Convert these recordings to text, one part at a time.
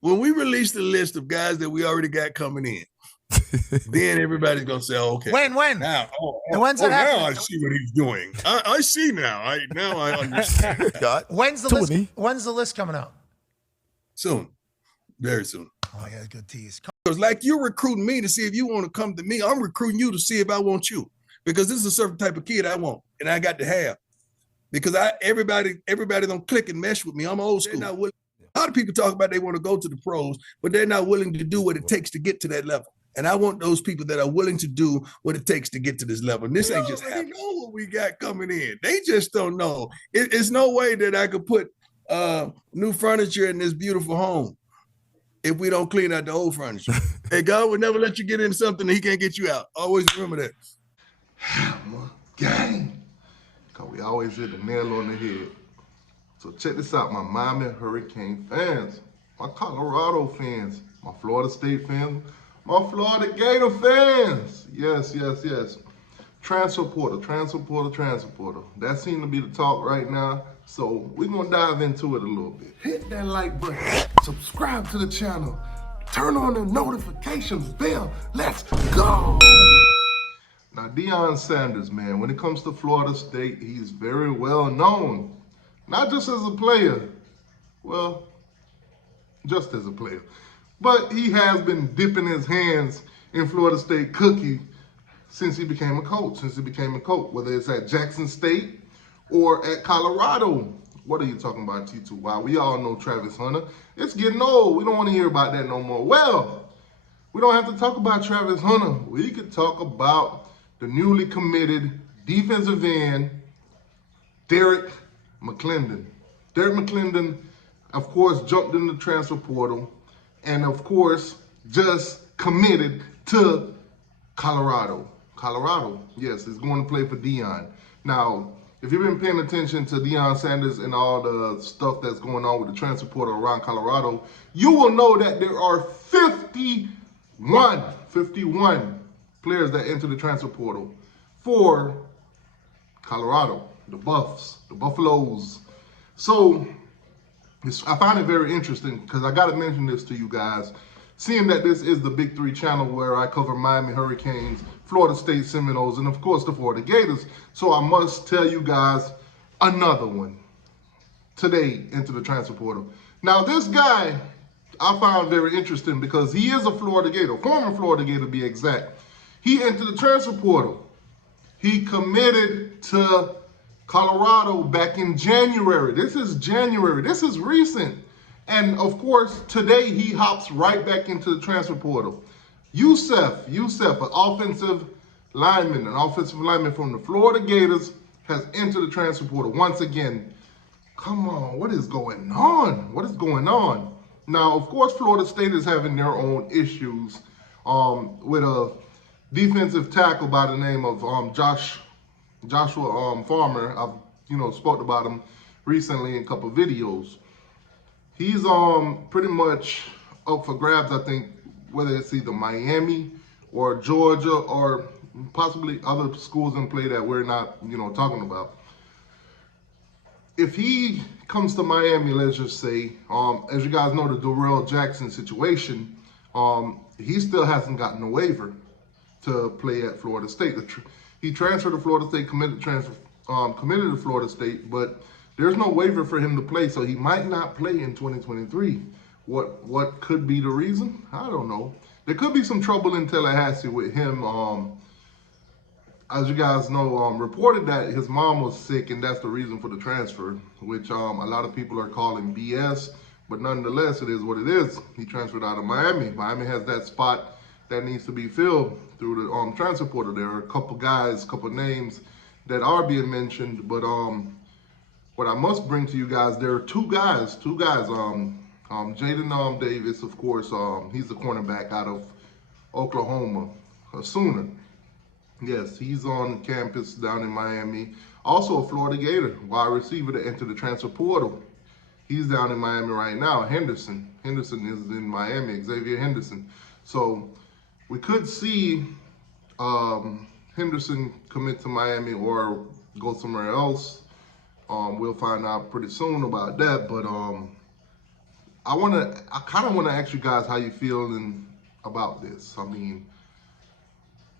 when we release the list of guys that we already got coming in, then everybody's gonna say, oh, "Okay, When now, when's it now happening? I see what he's doing. I see now. I understand." When's the list coming out? Soon, very soon. Oh, yeah, good tease. Because like you're recruiting me to see if you want to come to me, I'm recruiting you to see if I want you. Because this is a certain type of kid I want, and I got to have. Because everybody don't click and mesh with me. I'm old school. A lot of people talk about they want to go to the pros, but they're not willing to do what it takes to get to that level. And I want those people that are willing to do what it takes to get to this level. And this ain't just happening. They know what we got coming in. They just don't know. It's no way that I could put new furniture in this beautiful home if we don't clean out the old furniture. Hey, God would never let you get in something that he can't get you out. Always remember that. Hammer gang. Because we always hit the nail on the head. So check this out, my Miami Hurricane fans, my Colorado fans, my Florida State fans, my Florida Gator fans. Yes. Transfer portal. That seems to be the talk right now. So we're going to dive into it a little bit. Hit that like button. Subscribe to the channel. Turn on the notifications bell. Let's go. Now, Deion Sanders, man, when it comes to Florida State, he's very well known. Not just as a player, well, just as a player, but he has been dipping his hands in Florida State cookie since he became a coach, whether it's at Jackson State or at Colorado. What are you talking about, T2? Wow, we all know Travis Hunter. It's getting old. We don't want to hear about that no more. Well, we don't have to talk about Travis Hunter. We could talk about the newly committed defensive end, Derek McClendon. Derek McClendon, of course, jumped in the transfer portal and, of course, just committed to Colorado. Yes, is going to play for Deion. Now, if you've been paying attention to Deion Sanders and all the stuff that's going on with the transfer portal around Colorado, you will know that there are 51 players that enter the transfer portal for Colorado, the Buffs, the Buffaloes. So I find it very interesting because I got to mention this to you guys. Seeing that this is the Big Three channel where I cover Miami Hurricanes, Florida State Seminoles, and of course the Florida Gators. So I must tell you guys another one today into the transfer portal. Now this guy I found very interesting because he is a Florida Gator, former Florida Gator to be exact. He entered the transfer portal. He committed to Colorado back in January. This is January. This is recent. And of course, today he hops right back into the transfer portal. Yousef, an offensive lineman from the Florida Gators, has entered the transfer portal once again. Come on, what is going on? Now, of course, Florida State is having their own issues with a defensive tackle by the name of Joshua Farmer. I've spoke about him recently in a couple of videos. He's pretty much up for grabs, I think, whether it's either Miami or Georgia or possibly other schools in play that we're not, talking about. If he comes to Miami, let's just say, as you guys know, the Darrell Jackson situation, he still hasn't gotten a waiver to play at Florida State. He transferred to Florida State, committed to Florida State, but there's no waiver for him to play, so he might not play in 2023. What could be the reason? I don't know. There could be some trouble in Tallahassee with him. As you guys know, reported that his mom was sick, and that's the reason for the transfer, which a lot of people are calling BS. But nonetheless, it is what it is. He transferred out of Miami. Miami has that spot that needs to be filled through the transfer portal. There are a couple names that are being mentioned, but what I must bring to you guys, there are two guys. Jaden Davis, of course, he's the cornerback out of Oklahoma, a Sooner. Yes, he's on campus down in Miami. Also a Florida Gator, wide receiver to enter the transfer portal. He's down in Miami right now. Henderson is in Miami, Xavier Henderson. So we could see Henderson commit to Miami or go somewhere else. We'll find out pretty soon about that, but I kind of want to ask you guys how you feeling about this. I mean,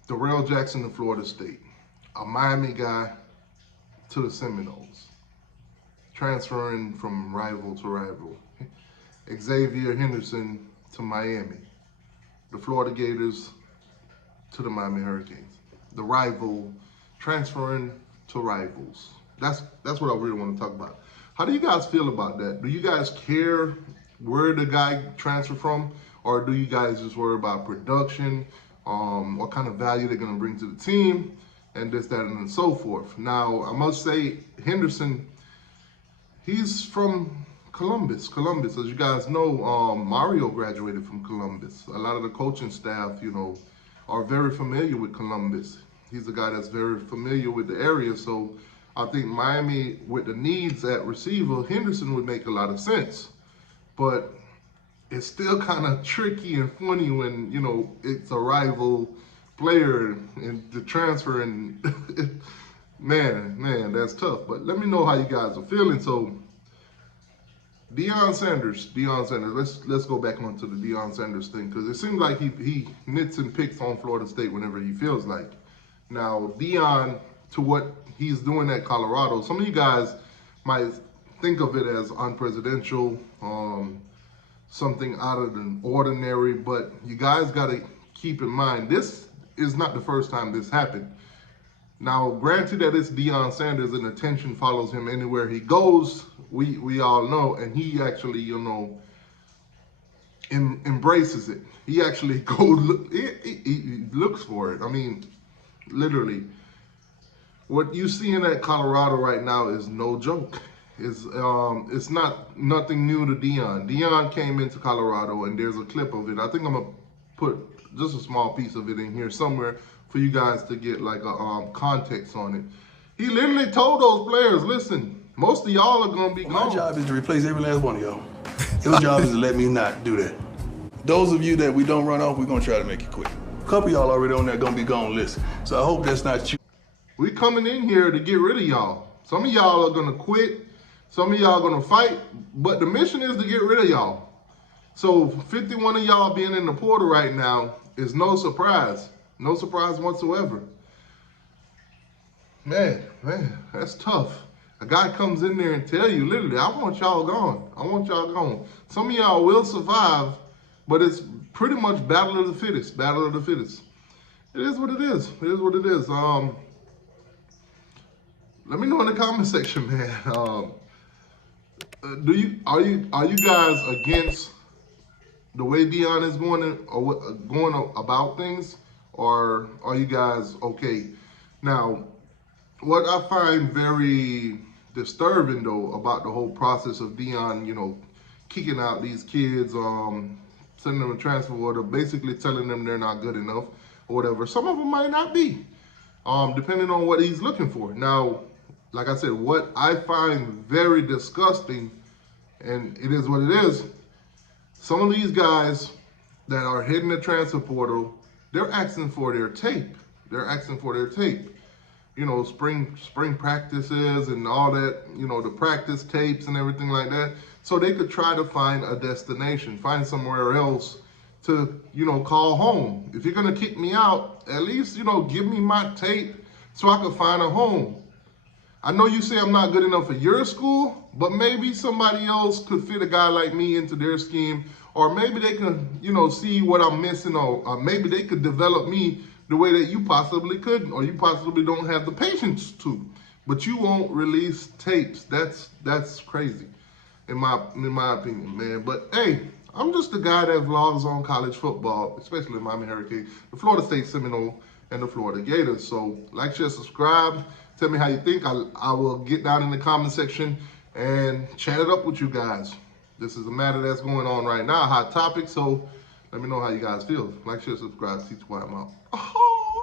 Darrell Jackson to Florida State, a Miami guy to the Seminoles, transferring from rival to rival. Xavier Henderson to Miami, the Florida Gators to the Miami Hurricanes. The rival transferring to rivals. That's what I really want to talk about. How do you guys feel about that? Do you guys care where the guy transferred from, or do you guys just worry about production, what kind of value they're going to bring to the team, and this, that, and so forth? Now, I must say, Henderson, he's from Columbus. As you guys know, Mario graduated from Columbus. A lot of the coaching staff, you know, are very familiar with Columbus. He's a guy that's very familiar with the area, so I think Miami, with the needs at receiver, Henderson would make a lot of sense. But it's still kind of tricky and funny when, you know, it's a rival player and the transfer, and man, that's tough. But let me know how you guys are feeling. So Deion Sanders, let's go back onto the Deion Sanders thing, because it seems like he nits and picks on Florida State whenever he feels like. Now, Deion, to what he's doing at Colorado, some of you guys might think of it as unpresidential, something out of the ordinary, but you guys got to keep in mind, this is not the first time this happened. Now, granted that it's Deion Sanders and attention follows him anywhere he goes, we all know, and he actually, you know, embraces it. He actually he looks for it. I mean, literally. What you see in that Colorado right now is no joke. It's nothing new to Deion. Deion came into Colorado, and there's a clip of it. I think I'm gonna put just a small piece of it in here somewhere for you guys to get like a context on it. He literally told those players, listen, most of y'all are gonna be gone. My job is to replace every last one of y'all. Your job is to let me not do that. Those of you that we don't run off, we're gonna try to make it quick. A couple of y'all already on there gonna be gone list. So I hope that's not you. We coming in here to get rid of y'all. Some of y'all are gonna quit. Some of y'all gonna fight, but the mission is to get rid of y'all. So 51 of y'all being in the portal right now is no surprise. No surprise whatsoever. Man, that's tough. A guy comes in there and tell you, literally, I want y'all gone. I want y'all gone. Some of y'all will survive, but it's pretty much battle of the fittest. Battle of the fittest. It is what it is. It is what it is. Let me know in the comment section, man. Are you guys against the way Deion is going about things, or are you guys okay? Now, what I find very disturbing though about the whole process of Deion, you know, kicking out these kids, sending them a transfer order, basically telling them they're not good enough or whatever. Some of them might not be, depending on what he's looking for. Now, like I said, what I find very disgusting, and it is what it is, some of these guys that are hitting the transfer portal, they're asking for their tape. They're asking for their tape. You know, spring practices and all that, you know, the practice tapes and everything like that, so they could try to find a destination, find somewhere else to, you know, call home. If you're gonna kick me out, at least, you know, give me my tape so I could find a home. I know you say I'm not good enough for your school, but maybe somebody else could fit a guy like me into their scheme, or maybe they could, you know, see what I'm missing, or maybe they could develop me the way that you possibly couldn't, or you possibly don't have the patience to. But you won't release tapes. That's crazy, in my opinion, man. But hey, I'm just the guy that vlogs on college football, especially the Miami Hurricanes, the Florida State Seminole, and the Florida Gators. So like, share, subscribe. Tell me how you think. I will get down in the comment section and chat it up with you guys. This is a matter that's going on right now, hot topic. So let me know how you guys feel. Like, share, subscribe. See you tomorrow. I'm out.